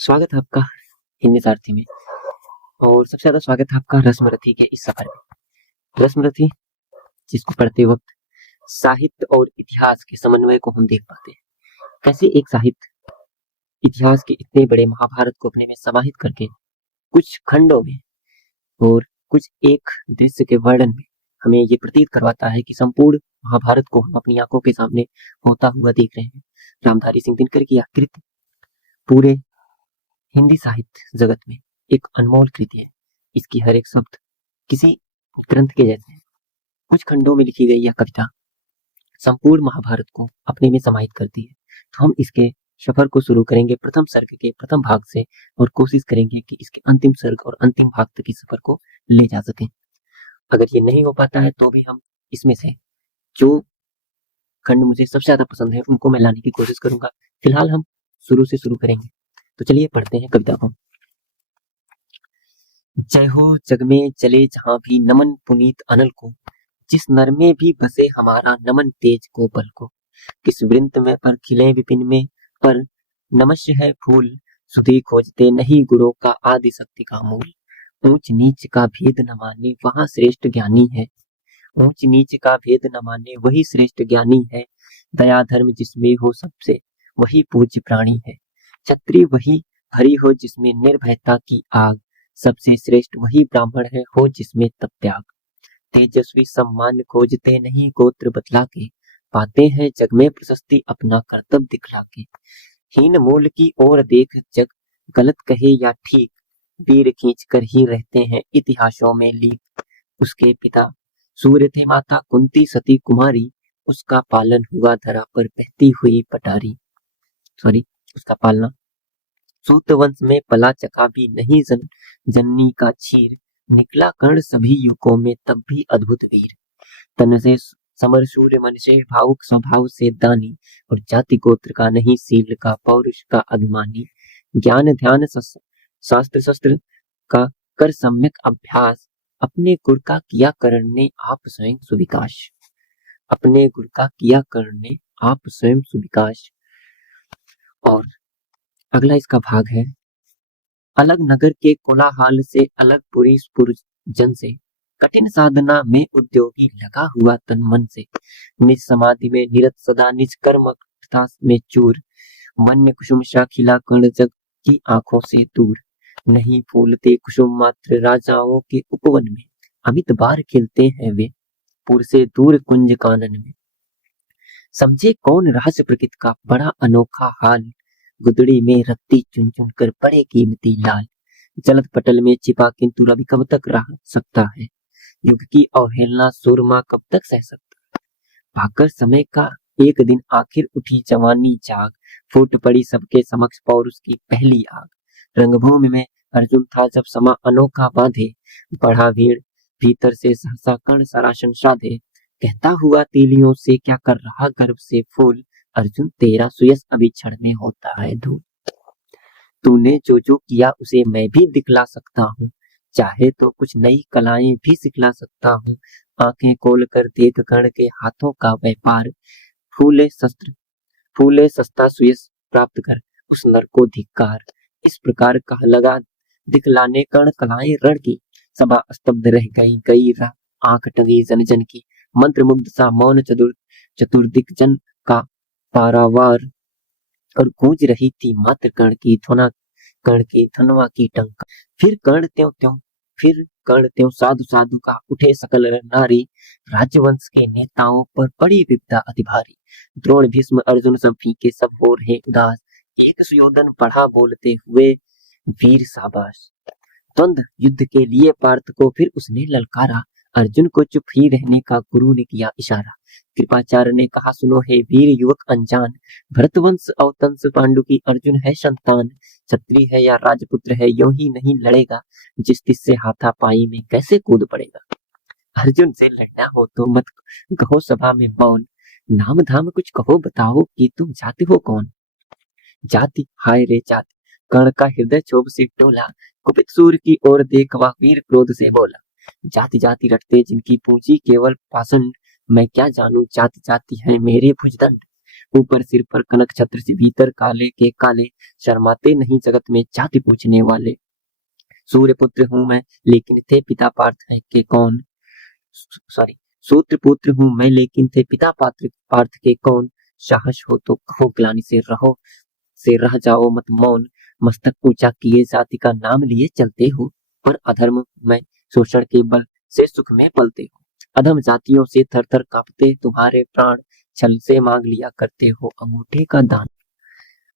स्वागत है आपका हिंदी सारथी में। और सबसे ज्यादा स्वागत है आपका रस्मरथी के इस सफर में। रस्मरथी जिसको पढ़ते वक्त साहित्य और इतिहास के समन्वय को हम देख पाते हैं। कैसे एक साहित्य इतिहास के इतने बड़े महाभारत को अपने में समाहित करके कुछ खंडों में और कुछ एक दृश्य के वर्णन में हमें ये प्रतीत करवाता है कि संपूर्ण महाभारत को हम अपनी आंखों के सामने होता हुआ देख रहे हैं। रामधारी सिंह दिनकर की यह कृति पूरे हिंदी साहित्य जगत में एक अनमोल कृति है। इसकी हर एक शब्द किसी ग्रंथ के जैसे है। कुछ खंडों में लिखी गई यह कविता संपूर्ण महाभारत को अपने में समाहित करती है। तो हम इसके सफर को शुरू करेंगे प्रथम सर्ग के प्रथम भाग से और कोशिश करेंगे कि इसके अंतिम सर्ग और अंतिम भाग तक की सफर को ले जा सकें। अगर ये नहीं हो पाता है तो भी हम इसमें से जो खंड मुझे सबसे ज्यादा पसंद है उनको मैं लाने की कोशिश करूंगा। फिलहाल हम शुरू से शुरू करेंगे। तो चलिए पढ़ते हैं कविता को। जय हो जग में चले जहां भी नमन पुनीत अनल को, जिस नर में भी बसे हमारा नमन तेज को बल को। किस वृंत में पर खिले विपिन में पर नमस्य है फूल, सुधि खोजते नहीं गुणों का आदि शक्ति का मूल। ऊंच नीच का भेद न माने वहां श्रेष्ठ ज्ञानी है, ऊंच नीच का भेद न माने वही श्रेष्ठ ज्ञानी है। दया धर्म जिसमें हो सबसे वही पूज्य प्राणी है। छत्री वही भरी हो जिसमें निर्भयता की आग, सबसे श्रेष्ठ वही ब्राह्मण है हो जिसमें तप त्याग। तेजस्वी सम्मान खोजते नहीं गोत्र बतला के, पाते हैं जग में प्रशस्ति अपना कर्तव्य दिखला के। हीन मूल की ओर देख जग गलत कहे या ठीक, वीर खींच कर ही रहते हैं इतिहासों में लीक। उसके पिता सूर्य थे, माता कुंती सती कुमारी, उसका पालन हुआ धरा पर बहती हुई पटारी। उसका पालना सूत वंश में पला चका भी नहीं जननी का चीर, निकला कर्ण सभी युगों में तब भी अद्भुत वीर। तन से समर शूर मन से भावुक स्वभाव से दानी, और जाति गोत्र का नहीं सील का पौरुष का अभिमानी। ज्ञान ध्यान शास्त्र शस्त्र का कर सम्यक अभ्यास, अपने गुण का किया कर्ण ने आप स्वयं सुविकास। अपने गुण का किया कर्ण ने आप स्वयं सुविकास। और अगला इसका भाग है। अलग नगर के कोलाहल से अलग पुरुष जन से, कठिन साधना में उद्योगी लगा हुआ तन मन से। निज समाधि में निरत सदा निज कर्म में चूर, मन में कुसुम सा खिला कर्ण जग की आंखों से दूर। नहीं फूलते कुसुम मात्र राजाओं के उपवन में, अमित बार खिलते हैं वे पुर से दूर कुंज कानन में। समझे कौन रहस्य प्रकृति का बड़ा अनोखा हाल, गुदड़ी में रत्ती चुन चुन कर बड़े कीमती लाल। जलद पटल में छिपा किंतु रवि कब तक रह सकता है, युग की अवहेलना सुरमा कब तक सह सकता है। भाकर समय का एक दिन आखिर उठी जवानी जाग, फूट पड़ी सबके समक्ष पौरुष की पहली आग। रंगभूमि में अर्जुन था जब समा अनोखा बांधे, बढ़ा भीड़ भीतर से सहसा कर्ण सरासन साधे। कहता हुआ तीलियों से क्या कर रहा गर्भ से फूल, अर्जुन तेरा सुयस अभी क्षण में होता है धूल। तूने जो जो किया उसे मैं भी दिखला सकता हूँ, चाहे तो कुछ नई कलाएं भी सिखला सकता हूँ। आंखें खोल कर देख कर्ण के हाथों का व्यापार, फूले सस्ता सुयस प्राप्त कर उस नर को धिक्कार। इस प्रकार कह लगा दिखलाने कर्ण कलाएं रण की, सभा स्तब्ध रह गई आंख टंगी जन जन की। मंत्र मुग्ध सा मौन चतुर्दिक जन का पारावार, और गूंज रही थी मात्र कर्ण की धनवा की टंका। फिर कर्ण त्यों साधु साधु का उठे सकल नर नारी, राजवंश के नेताओं पर बड़ी विपदा अति भारी। द्रोण भीष्म अर्जुन सब फीके सब हो रहे उदास, एक सुयोधन पढ़ा बोलते हुए वीर शाबाश। द्वंद्व युद्ध के लिए पार्थ को फिर उसने ललकारा, अर्जुन को चुप ही रहने का गुरु ने किया इशारा। कृपाचार्य ने कहा सुनो हे वीर युवक अनजान, भरतवंश अवतंस पांडु की अर्जुन है संतान। क्षत्रिय है या राजपुत्र है यूं ही नहीं लड़ेगा, जिस तिससे हाथापाई में कैसे कूद पड़ेगा। अर्जुन से लड़ना हो तो मत कहो सभा में मौन, नाम धाम कुछ कहो बताओ कि तुम जाति हो कौन। जाति हाय रे जाति, कर्ण का हृदय क्षोभ से टोला, कुपित सूर्य की ओर देख वह वीर क्रोध से बोला। जाति जाति रटते जिनकी पूंजी केवल पाषंड, मैं क्या जानू जाति जाति है मेरे भुजदंड। ऊपर सिर पर कनक छत्र से भीतर काले के काले, शर्माते नहीं जगत में जाति पूछने वाले। सूर्य पुत्र हूँ मैं लेकिन थे पिता पार्थ है के कौन, सॉरी, सूत्र पुत्र हूँ मैं लेकिन थे पिता पात्र पार्थ के कौन। साहस हो तो कहो ग्लानि से रह जाओ मत मौन। मस्तक ऊंचा किए जाति का नाम लिए चलते हो, पर अधर्म में शोषण के बल से सुख में पलते हो। अधम जातियों से थर थर कांपते तुम्हारे प्राण, छल से मांग लिया करते हो अंगूठे का दान।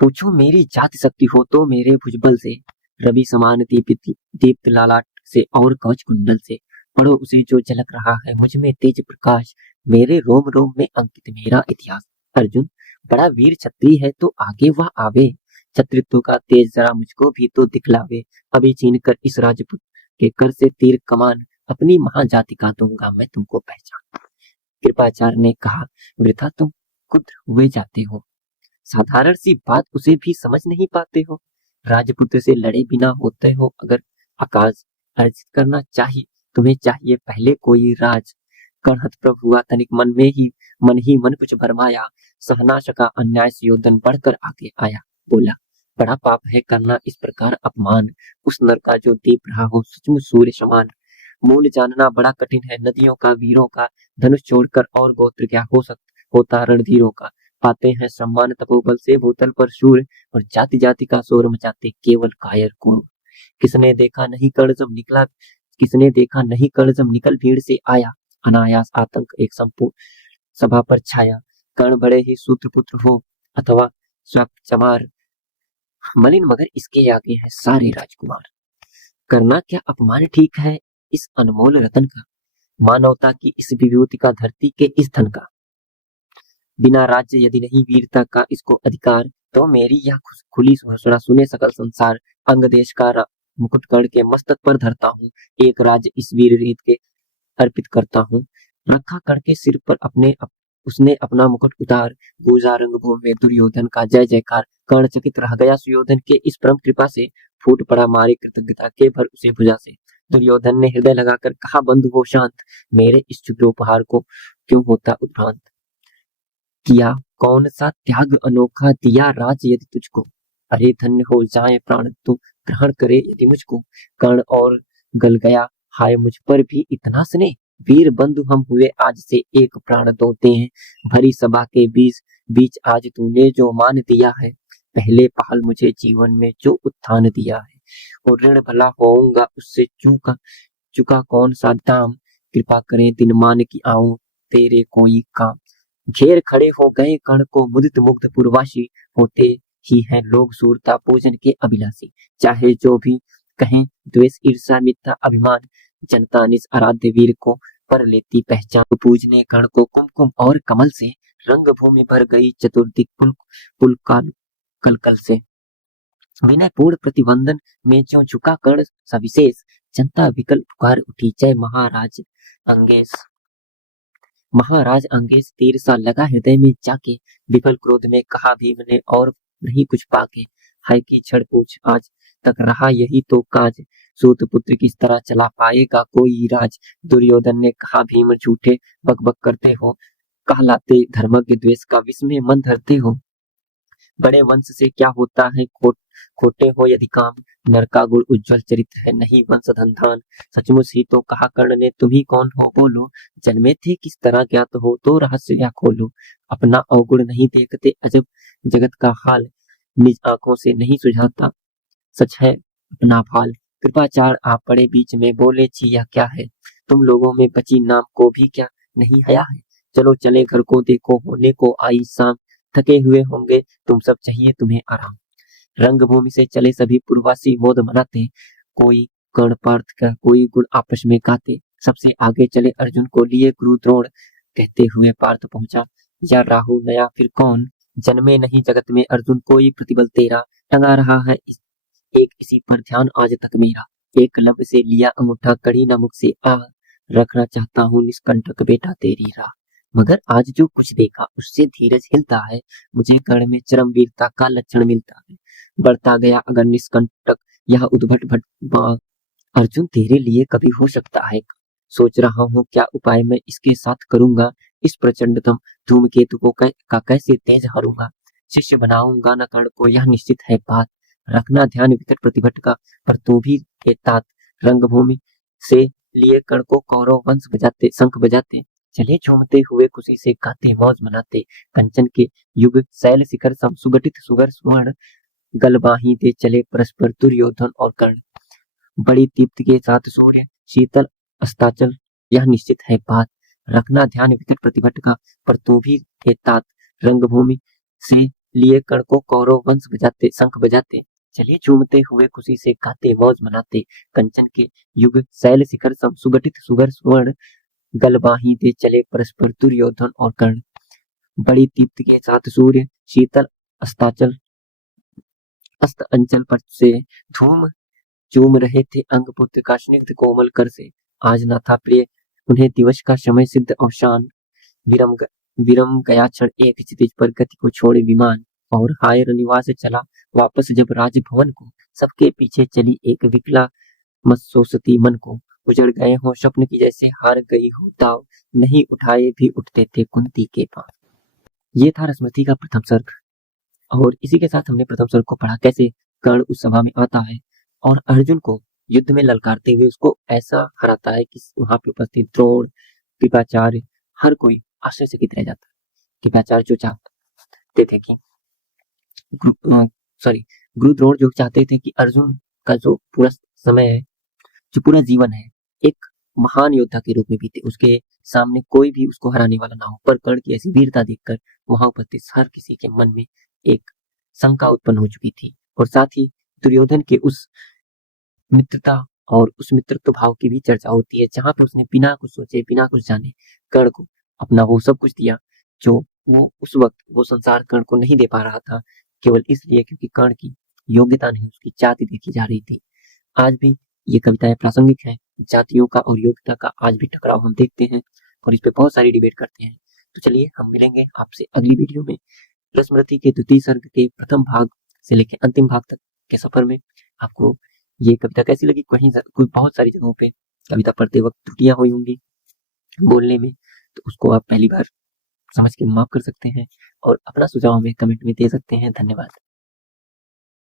पूछो मेरी जाति शक्ति हो तो मेरे भुजबल से, रवि समान दीप्त लालाट से और कवच कुंडल से। पढ़ो उसे जो झलक रहा है मुझ में तेज प्रकाश, मेरे रोम रोम में अंकित मेरा इतिहास। अर्जुन, बड़ा वीर क्षत्रिय है तो आगे वह आवे, क्षत्रित्व का तेज जरा मुझको भी तो दिखलावे। अभी छीन कर इस राजपूत के कर से तीर कमान, अपनी महाजाति का दूंगा मैं तुमको पहचान। कृपाचार्य ने कहा, वृथा तुम कुत्र हुए जाते हो, साधारण सी बात उसे भी समझ नहीं पाते हो। राजपुत्र से लड़े बिना होते हो अगर आकाश अर्जित करना चाहिए तुम्हें चाहिए पहले कोई राज। कणहत प्रभु हुआ तनिक मन कुछ भरमाया, सहना सका अन्याय से योधन बढ़कर आगे आया। बोला, बड़ा पाप है करना इस प्रकार अपमान, उस नर का जो दीप रहा हो सचमुच सूर्य समान। मूल जानना बड़ा कठिन है नदियों का वीरों का, धनुष छोड़कर और गोत्र क्या होता रणधीरों का। पाते हैं सम्मान तपोबल से भूतल पर शूर, और जाति जाति का शोर मचाते केवल कायर को। किसने देखा नहीं कर्ण जब निकल भीड़ से आया, अनायास आतंक एक संपूर्ण सभा पर छाया। कर्ण बड़े ही सूत्रपुत्र हो अथवा चमार, मलिन मगर इसके आगे है सारे राजकुमार। करना क्या अपमान ठीक है इस अनमोल रतन का, मानवता की इस विभूति का धरती के इस धन का। बिना राज्य यदि नहीं वीरता का इसको अधिकार, तो मेरी यह खुली घोषणा सुने सकल संसार। अंग देश का मुकुट कर्ण के मस्तक पर धरता हूँ, एक राज्य इस वीर रीत के अर्पित करता हूँ। रखा कर्ण के सिर पर उसने अपना मुकुट उतार, गूंजा रंगभूमि में दुर्योधन का जय जयकार। कर्ण चकित रह गया सुयोधन के इस परम कृपा से, फूट पड़ा मारे कृतज्ञता के भर उसे भुजा से। दुर्योधन ने हृदय लगाकर कहा, बंधु हो शांत, मेरे इस क्षुद्रोपहार को क्यों होता उद्भ्रांत। किया कौन सा त्याग अनोखा, दिया राज यदि तुझको, अरे धन्य हो जाए प्राण तू ग्रहण करे यदि मुझको। कर्ण और गल गया, हाय मुझ पर भी इतना स्नेह, वीर बंधु हम हुए आज से एक प्राण तोते हैं। भरी सभा के बीच आज तूने जो मान दिया है, पहले पहल मुझे जीवन में जो उत्थान दिया है, और ऋण भला होऊंगा उससे चुका कौन सा दाम। कृपा करें दिन मान की आऊं तेरे कोई काम। घेर खड़े हो गए कर्ण को मुदित मुग्ध पुरवासी, होते ही हैं लोग सूरता पूजन के अभिलाषी। चाहे जो भी कहें द्वेष ईर्षा मिथ्या अभिमान, जनता निज आराध्य वीर को पर लेती पहचान। पूजने कर्ण को कुमकुम और कमल से, रंग भूमि भर गई चतुर्दिक पुल कल से। विनय पूर्ण प्रतिबंधन में जो झुका कर्ण सविशेष, जनता विकल पुकार उठी जय महाराज अंगेश तीर सा लगा हृदय में जाके। विफल क्रोध में कहा भीम ने और नहीं कुछ पाके, हाय की छड़ पूछ आज तक रहा यही तो काज। सूत पुत्र किस तरह चला पाएगा कोई राज। दुर्योधन ने कहा, भीम झूठे बक बक करते हो, कहलाते धर्मज्ञ द्वेष का विस्मय मन धरते हो। बड़े वंश से क्या होता है खोटे हो यदि काम, नर का गुण उज्जवल चरित्र है नहीं वंश धनधान। सचमुच ही तो कहा कर्ण ने, तुम ही कौन हो बोलो, जन्मे थे किस तरह ज्ञात हो तो रहस्य या खोलो। अपना अवगुण नहीं देखते अजब जगत का हाल, निज आंखों से नहीं सुझाता सच है अपना भाल। कृपाचार्य आप पड़े बीच में बोले, छी यह क्या है, तुम लोगों में बची नाम को भी क्या नहीं हया है। चलो चले घर को देखो होने को आई शाम, थके हुए होंगे तुम सब चाहिए तुम्हें आराम। रंगभूमि से चले सभी पूर्ववासी मोद मनाते, कोई कर्ण पार्थ का कोई गुण आपस में गाते। सबसे आगे चले अर्जुन को लिए गुरु द्रोण, कहते हुए पार्थ पहुंचा, या राहु नया फिर कौन, जन्मे नहीं जगत में अर्जुन कोई प्रतिबल तेरा। टंगा रहा है एक इसी पर ध्यान आज तक मेरा, एक लब से लिया अंगूठा कड़ी न मुख से आ, रखना चाहता हूँ निष्कंटक बेटा तेरी राह। मगर आज जो कुछ देखा उससे धीरज हिलता है, मुझे कर्ण में चरम वीरता का लक्षण मिलता है। बढ़ता गया अगर निष्कंटक यह उद्भट भट अर्जुन तेरे लिए कभी हो सकता है, सोच रहा हूँ क्या उपाय मैं इसके साथ करूंगा। इस प्रचंडतम धूमकेतु को का कैसे तेज हरूंगा। शिष्य बनाऊंगा न कर्ण को, यह निश्चित है बात। रखना ध्यान विकट प्रतिभट का, पर तू भी के तात। रंगभूमि से लिए कर्ण को कौरव वंश बजाते शंख बजाते, चले झूमते हुए खुशी से गाते मौज मनाते। कंचन के युग शैल शिखर सम सुगठित सुगर स्वर्ण, गलबाही दे चले परस्पर दुर्योधन और कर्ण। बड़ी दीप्ति के साथ सूर्य शीतल अस्ताचल, यह निश्चित है बात। रखना ध्यान विकट प्रतिभट का, पर तू भी के तात। रंगभूमि से लिए कर्ण को कौरव वंश बजाते शंख बजाते, चलिए झूमते हुए खुशी से गाते मौज मनाते। कंचन के युग शैल शिखर सम सुगठित सुगर स्वर्ण, गलबाही दे चले परस्पर दुर्योधन और कर्ण। बड़ी दीप्ति के साथ सूर्य शीतल अस्ताचल अस्त अंचल पर से धूम चूम रहे थे अंग पुत्र का स्निग्ध कोमल कर से। आज न था प्रिय उन्हें दिवस का समय सिद्ध अवसान, विरम गया क्षण एक क्षितिज पर गति को छोड़े विमान। और हाय रनिवास चला वापस जब राजभवन को, सबके पीछे चली एक विकला मत्सोसती मन को। उजड़ गए हो स्वप्न की जैसे हार गई हो दाव, नहीं उठाए भी उठते थे कुंती के पांव। ये था रसमती का प्रथम सर्ग, और इसी के साथ हमने प्रथम सर्ग को पढ़ा कैसे कर्ण उस सभा में आता है और अर्जुन को युद्ध में ललकारते हुए उसको ऐसा हराता है कि वहां पे उपस्थित द्रोण, कृपाचार्य, हर कोई आश्चर्यचकित रह जाता है। कृपाचार्य जो चाहते थे कि गुरु द्रोण जो चाहते थे कि अर्जुन का जो पूरा समय है, जो पूरा जीवन है, एक महान योद्धा के रूप में बीते, उसके सामने कोई भी उसको हराने वाला ना हो। पर कर्ण की ऐसी वीरता देखकर वहां उपस्थित हर किसी के मन में एक शंका उत्पन्न हो चुकी थी, और साथ ही दुर्योधन के उस मित्रता और उस मित्रत्व भाव की भी चर्चा होती है, जहां पर उसने बिना कुछ सोचे बिना कुछ जाने कर्ण को अपना वो सब कुछ दिया जो वो उस वक्त वो संसार कर्ण को नहीं दे पा रहा था, केवल इसलिए क्योंकि कर्ण की योग्यता नहीं, उसकी जाति देखी जा रही थी। आज भी ये कविताएं प्रासंगिक हैं, जातियों का और योग्यता का आज भी टकराव हम देखते हैं और इस पे बहुत सारी डिबेट करते हैं। तो चलिए हम मिलेंगे आपसे अगली वीडियो में रसमती के द्वितीय सर्ग के प्रथम भाग से लेकर अंतिम भाग तक के सफर में। आपको ये कविता कैसी लगी? कोई बहुत सारी जगहों पे कविता पढ़ते वक्त त्रुटियां हुई होंगी बोलने में, तो उसको आप पहली बार समझ के माफ कर सकते हैं और अपना सुझाव हमें कमेंट में दे सकते हैं। धन्यवाद।